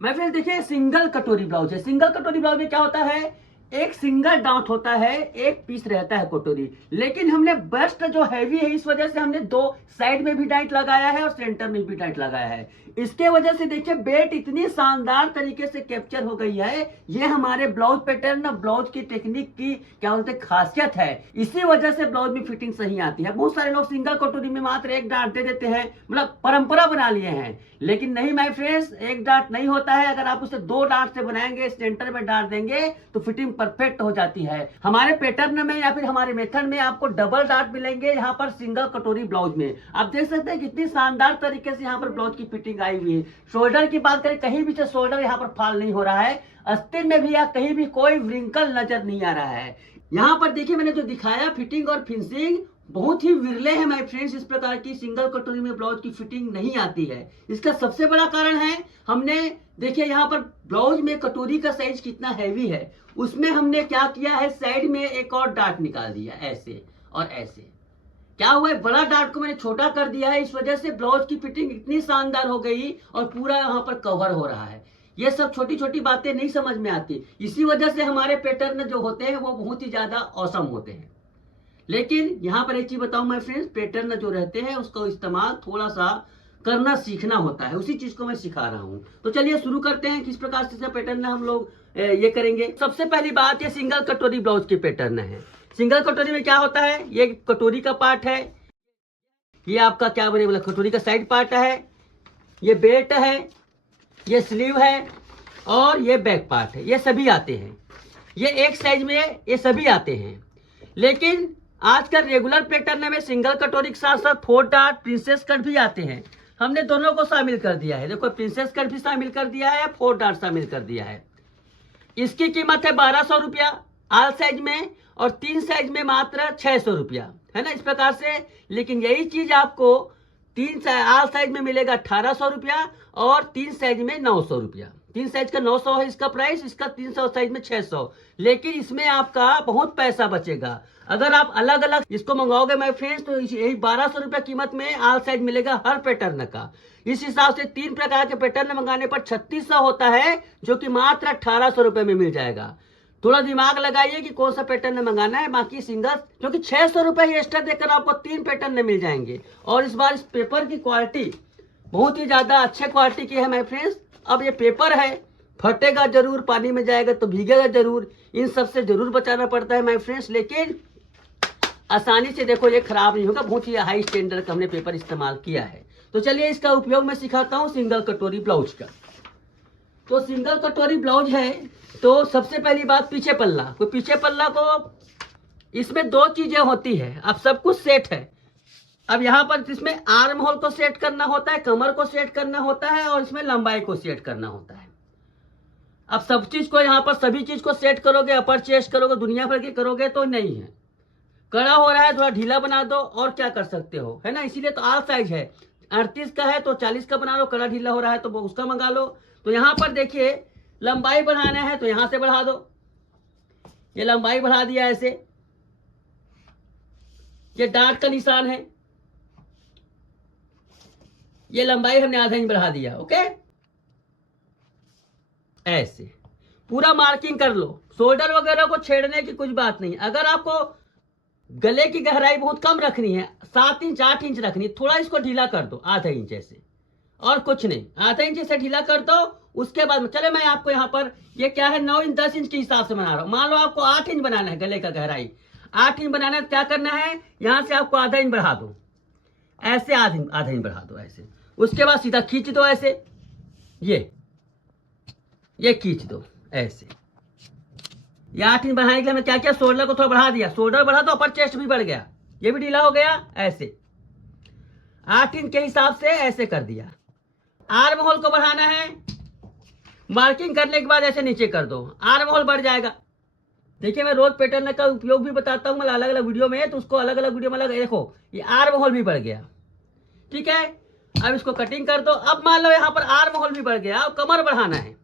मैं फ्रेंड्स देखिए सिंगल कटोरी ब्लाउज है। सिंगल कटोरी ब्लाउज में क्या होता है, एक सिंगल डाउट होता है, एक पीस रहता है कटोरी। लेकिन हमने बस्ट जो हैवी है इस वजह से हमने दो साइड में भी डाइट लगाया है और सेंटर में भी डाइट लगाया है। इसके वजह से देखिए बेट इतनी शानदार तरीके से कैप्चर हो गई है। ये हमारे ब्लाउज पैटर्न ब्लाउज की टेक्निक की क्या बोलते हैं खासियत है। इसी वजह से ब्लाउज में फिटिंग सही आती है। बहुत सारे लोग सिंगल कटोरी में मात्र एक डाट दे देते हैं, मतलब परंपरा बना लिए हैं। लेकिन नहीं माय फ्रेंड्स, एक डाट नहीं होता है। अगर आप उसे दो डाट से बनाएंगे, सेंटर में डाट देंगे तो फिटिंग परफेक्ट हो जाती है। हमारे पैटर्न में या फिर हमारे मेथड में आपको डबल डाट मिलेंगे यहाँ पर सिंगल कटोरी ब्लाउज में। आप देख सकते हैं कितनी शानदार तरीके से यहाँ पर ब्लाउज की फिटिंग आई हुई है। शोल्डर की बात करें, कहीं भी से शोल्डर यहाँ पर फाल नहीं हो रहा है। अस्तीन में भी या कहीं भी कोई व्रिंकल नजर नहीं आ रहा है। यहाँ पर देखिए मैंने जो दिखाया फिटिंग और फिनिशिंग बहुत ही विरले है माय फ्रेंड्स। इस प्रकार की सिंगल कटोरी में ब्लाउज की फिटिंग नहीं आती है। इसका सबसे बड़ा कारण है हमने देखिए यहाँ पर ब्लाउज में कटोरी का साइज कितना हैवी है, उसमें हमने क्या किया है, साइड में एक और डार्ट निकाल दिया ऐसे और ऐसे। क्या हुआ है, बड़ा डार्ट को मैंने छोटा कर दिया है। इस वजह से ब्लाउज की फिटिंग इतनी शानदार हो गई और पूरा यहाँ पर कवर हो रहा है। ये सब छोटी छोटी बातें नहीं समझ में आती। इसी वजह से हमारे पैटर्न जो होते हैं वो बहुत ही ज्यादा औसम होते हैं। लेकिन यहाँ पर एक चीज बताऊं माय फ्रेंड्स, पैटर्न जो रहते हैं उसको इस्तेमाल थोड़ा सा करना सीखना होता है। उसी चीज को मैं सिखा रहा हूँ। तो चलिए शुरू करते हैं किस प्रकार से पैटर्न हम लोग ये करेंगे। सबसे पहली बात, ये सिंगल कटोरी ब्लाउज के पैटर्न है। सिंगल कटोरी में क्या होता है, ये कटोरी का पार्ट है, ये आपका क्या बोले बोला कटोरी का साइड पार्ट है, ये बेल्ट है, ये स्लीव है और ये बैक पार्ट है। ये सभी आते हैं, ये एक साइज में ये सभी आते हैं। लेकिन आजकल रेगुलर पैटर्न में सिंगल कटोरी के साथ साथ फोर डार्ट प्रिंसेस कट भी आते हैं। हमने दोनों को शामिल कर दिया है। देखो प्रिंसेस कट भी शामिल कर दिया है, फोर डार्ट शामिल कर दिया है। इसकी कीमत है 1200 रुपया आल साइज में और 3 साइज में मात्र 600 रुपया है ना, इस प्रकार से। लेकिन यही चीज आपको आल साइज में मिलेगा 1800 रुपया और 3 साइज में 900 रुपया। 3 साइज का 900 है इसका प्राइस, इसका 300 साइज में 600। लेकिन इसमें आपका बहुत पैसा बचेगा। अगर आप अलग अलग इसको मंगाओगे माय फ्रेंड्स तो यही 1200 रुपया कीमत में आल साइज मिलेगा हर पैटर्न का। इस हिसाब से 3 प्रकार के पैटर्न मंगाने पर 3600 होता है, जो कि मात्र 1800 रुपए में मिल जाएगा। थोड़ा दिमाग लगाइए कि कौन सा पैटर्न मंगाना है। बाकी सिंगल क्योंकि 600 रुपए एक्स्ट्रा देकर आपको 3 पैटर्न मिल जाएंगे। और इस बार इस पेपर की क्वालिटी बहुत ही ज्यादा अच्छे क्वालिटी की है माय फ्रेंड्स। अब ये पेपर है, फटेगा जरूर, पानी में जाएगा तो भीगेगा जरूर, इन सब से जरूर बचाना पड़ता है माय फ्रेंड्स। लेकिन आसानी से देखो ये खराब नहीं होगा। बहुत ही हाई स्टैंडर्ड का हमने पेपर इस्तेमाल किया है। तो चलिए इसका उपयोग मैं सिखाता हूँ सिंगल कटोरी ब्लाउज का। तो सिंगल कटोरी ब्लाउज है तो सबसे पहली बात पीछे पल्ला। तो पीछे पल्ला को इसमें 2 चीजें होती है। अब सब कुछ सेट है। अब यहाँ पर इसमें आर्म होल को सेट करना होता है, कमर को सेट करना होता है और इसमें लंबाई को सेट करना होता है। अब सब चीज को यहाँ पर सभी चीज को सेट करोगे, अपर चेस्ट करोगे, दुनिया भर के करोगे तो नहीं है। कड़ा हो रहा है थोड़ा ढीला बना दो और क्या कर सकते हो, है ना। इसीलिए तो आल साइज है, 38 का है तो 40 का बना लो। कड़ा ढीला हो रहा है तो उसका मंगा लो। तो यहाँ पर देखिए लंबाई बढ़ाना है तो यहाँ से बढ़ा दो। ये लंबाई बढ़ा दिया ऐसे। ये डार्ट का निशान है, ये लंबाई हमने आधा इंच बढ़ा दिया। ओके, ऐसे पूरा मार्किंग कर लो। शोल्डर वगैरह को छेड़ने की कुछ बात नहीं। अगर आपको गले की गहराई बहुत कम रखनी है, 7 इंच 8 इंच रखनी है, थोड़ा इसको ढीला कर दो आधा इंच ऐसे, और कुछ नहीं, आधा इंच से ढीला कर दो। उसके बाद में चले मैं आपको यहाँ पर ये क्या है 9 इंच 10 इंच के हिसाब से बना रहा हूँ। मान लो आपको 8 इंच बनाना है, गले का गहराई 8 इंच बनाना है तो क्या करना है, यहाँ से आपको आधा इंच बढ़ा दो ऐसे, आधा इंच बढ़ा दो ऐसे। उसके बाद सीधा खींच दो ऐसे, ये खींच दो ऐसे। ये 8 इंच बढ़ाने के लिए मैं क्या किया, शोल्डर को थोड़ा बढ़ा दिया। शोल्डर बढ़ा तो अपर चेस्ट भी बढ़ गया, ये भी ढीला हो गया ऐसे। 8 इंच के हिसाब से ऐसे कर दिया। आर्म होल को बढ़ाना है, मार्किंग करने के बाद ऐसे नीचे कर दो, आर्म होल बढ़ जाएगा। देखिए मैं रोज पैटर्न का उपयोग भी बताता हूँ मैं अलग अलग वीडियो में, तो उसको अलग अलग वीडियो में अलग। देखो ये आर्म होल भी बढ़ गया, ठीक है। अब इसको कटिंग कर दो। अब मान लो यहाँ पर आर्म होल भी बढ़ गया। अब कमर बढ़ाना है,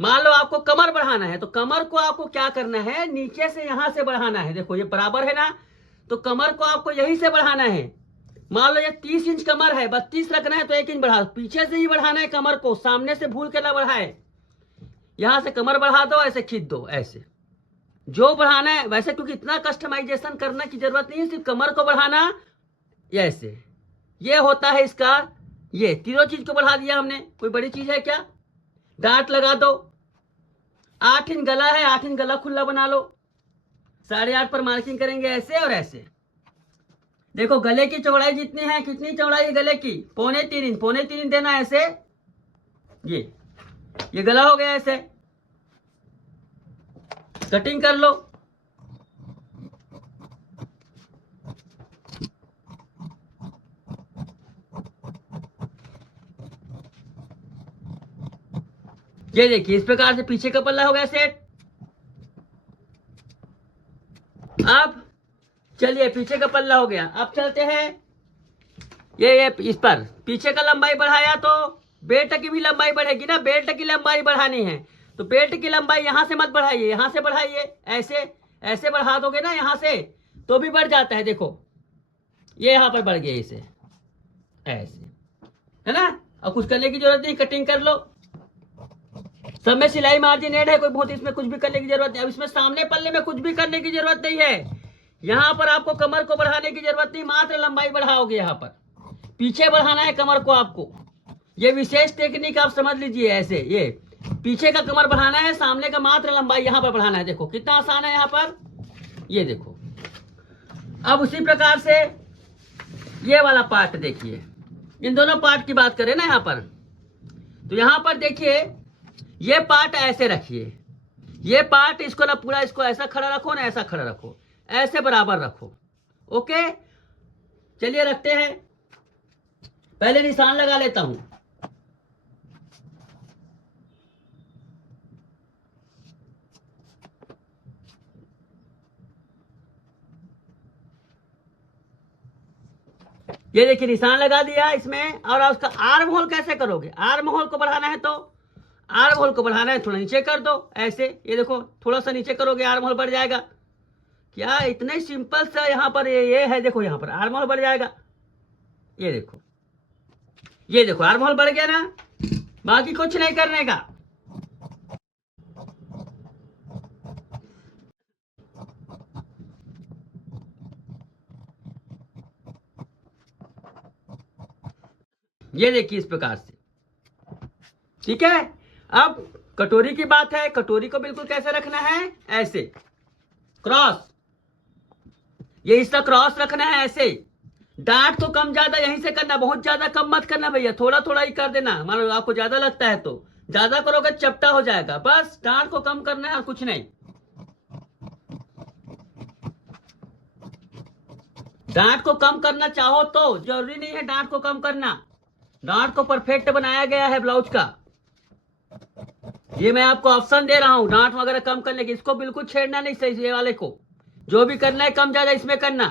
मान लो आपको कमर बढ़ाना है तो कमर को आपको क्या करना है, नीचे से यहां से बढ़ाना है। देखो ये बराबर है ना, तो कमर को आपको यहीं से बढ़ाना है। मान लो ये 30 इंच कमर है, 32 रखना है तो 1 इंच बढ़ा, पीछे से ही बढ़ाना है कमर को, सामने से भूल के ना बढ़ाए। यहां से कमर बढ़ा दो, ऐसे खींच दो, ऐसे जो बढ़ाना है वैसे, क्योंकि इतना कस्टमाइजेशन करने की जरूरत नहीं है, सिर्फ कमर को बढ़ाना ऐसे। ये होता है इसका, ये तीनों चीज को बढ़ा दिया हमने, कोई बड़ी चीज है क्या। डांट लगा दो, 8 इंच गला है, 8 इंच गला खुला बना लो, 8.5 पर मार्किंग करेंगे ऐसे और ऐसे। देखो गले की चौड़ाई जितनी है, कितनी चौड़ाई है गले की, 3.25 इंच, 3.25 इंच देना ऐसे। ये गला हो गया, ऐसे कटिंग कर लो। ये देखिए इस प्रकार से पीछे का पल्ला हो गया सेट। अब चलिए पीछे का पल्ला हो गया, अब चलते हैं ये इस पर पीछे का लंबाई बढ़ाया तो बेल्ट की भी लंबाई बढ़ेगी ना, बेल्ट की लंबाई बढ़ानी है तो बेल्ट की लंबाई यहां से मत बढ़ाइए, यहां से बढ़ाइए, ऐसे ऐसे बढ़ा दोगे ना यहां से तो भी बढ़ जाता है। देखो ये यहां पर बढ़ गया, इसे ऐसे, है ना। अब कुछ करने की जरूरत नहीं, कटिंग कर लो। सब में सिलाई मार्जिन ऐड है, कोई बहुत इसमें कुछ भी करने की जरूरत नहीं। अब इसमें सामने पल्ले में कुछ भी करने की जरूरत नहीं है, यहां पर आपको कमर को बढ़ाने की जरूरत नहीं, मात्र लंबाई बढ़ाओगे। यहां पर पीछे बढ़ाना है कमर को आपको, ये विशेष टेक्निक आप समझ लीजिए। ऐसे ये पीछे का कमर बढ़ाना है, सामने का मात्र लंबाई यहां पर बढ़ाना है। देखो कितना आसान है यहां पर, ये देखो। अब उसी प्रकार से ये वाला पार्ट देखिए, इन दोनों पार्ट की बात करें ना यहां पर, तो यहां पर देखिए ये पार्ट ऐसे रखिए, ये पार्ट इसको ना पूरा इसको ऐसा खड़ा रखो ना, ऐसा खड़ा रखो, ऐसे बराबर रखो। ओके चलिए रखते हैं, पहले निशान लगा लेता हूं। ये देखिए निशान लगा दिया इसमें। और उसका आर्म होल कैसे करोगे, आर्म होल को बढ़ाना है तो आर्म होल को बढ़ाना है, थोड़ा नीचे कर दो ऐसे, ये देखो थोड़ा सा नीचे करोगे आर्म होल बढ़ जाएगा। क्या इतने सिंपल सा यहाँ पर ये है, देखो यहाँ पर आर्म होल बढ़ जाएगा, ये देखो, ये देखो आर्म होल बढ़ गया ना, बाकी कुछ नहीं करने का। ये देखिए इस प्रकार से, ठीक है। अब कटोरी की बात है, कटोरी को बिल्कुल कैसे रखना है, ऐसे क्रॉस, ये हिस्सा क्रॉस रखना है ऐसे। डांट तो कम ज्यादा यहीं से करना, बहुत ज्यादा कम मत करना भैया, थोड़ा थोड़ा ही कर देना। मान लो आपको ज्यादा लगता है तो ज्यादा करोगे चपटा हो जाएगा, बस डांट को कम करना है और कुछ नहीं। डांट को कम करना चाहो तो जरूरी नहीं है डांट को कम करना, डांट को परफेक्ट बनाया गया है ब्लाउज का, ये मैं आपको ऑप्शन दे रहा हूं डांट वगैरह कम करने की। इसको बिल्कुल छेड़ना नहीं, सही ये वाले को जो भी करना है कम ज्यादा इसमें करना।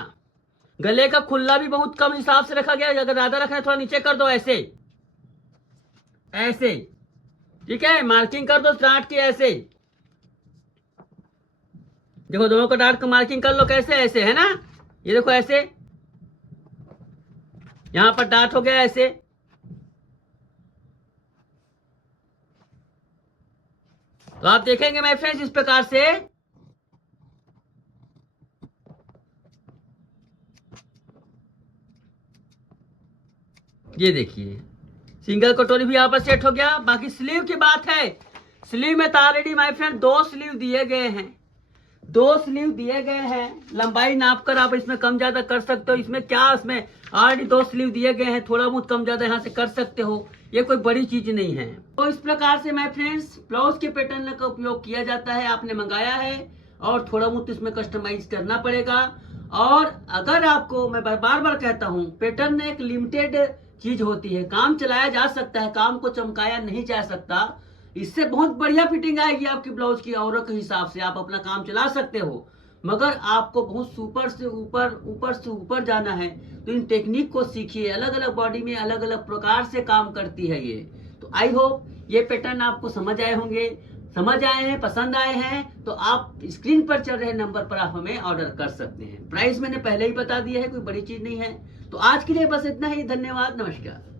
गले का खुला भी बहुत कम हिसाब से रखा गया है, अगर ज्यादा रखना है थोड़ा नीचे कर दो ऐसे ऐसे, ठीक है। मार्किंग कर दो डांट की ऐसे, देखो दोनों का डांट को मार्किंग कर लो कैसे, ऐसे है ना, ये देखो ऐसे, यहां पर डांट हो गया ऐसे। तो आप देखेंगे माय फ्रेंड्स इस प्रकार से, ये देखिए सिंगल कटोरी भी यहां पर सेट हो गया। बाकी स्लीव की बात है, स्लीव में तो ऑलरेडी माय फ्रेंड 2 स्लीव दिए गए हैं, 2 स्लीव दिए गए हैं। लंबाई नाप कर आप इसमें कम ज्यादा कर सकते हो, इसमें क्या, इसमें ऑलरेडी 2 स्लीव दिए गए हैं, थोड़ा बहुत कम ज्यादा यहां से कर सकते हो, ये कोई बड़ी चीज नहीं है। तो इस प्रकार से माय फ्रेंड्स ब्लाउज के पैटर्न का उपयोग किया जाता है। आपने मंगाया है और थोड़ा बहुत इसमें कस्टमाइज करना पड़ेगा। और अगर आपको, मैं बार बार कहता हूँ, पैटर्न एक लिमिटेड चीज होती है, काम चलाया जा सकता है, काम को चमकाया नहीं जा सकता। इससे बहुत बढ़िया फिटिंग आएगी आपकी ब्लाउज की औरों के हिसाब से, आप अपना काम चला सकते हो। मगर आपको बहुत ऊपर से ऊपर जाना है तो इन टेक्निक को सीखिए। अलग अलग बॉडी में अलग अलग प्रकार से काम करती है ये। तो आई होप ये पैटर्न आपको समझ आए होंगे। समझ आए हैं, पसंद आए हैं, तो आप स्क्रीन पर चल रहे नंबर पर आप हमें ऑर्डर कर सकते हैं। प्राइस मैंने पहले ही बता दिया है, कोई बड़ी चीज नहीं है। तो आज के लिए बस इतना ही, धन्यवाद, नमस्कार।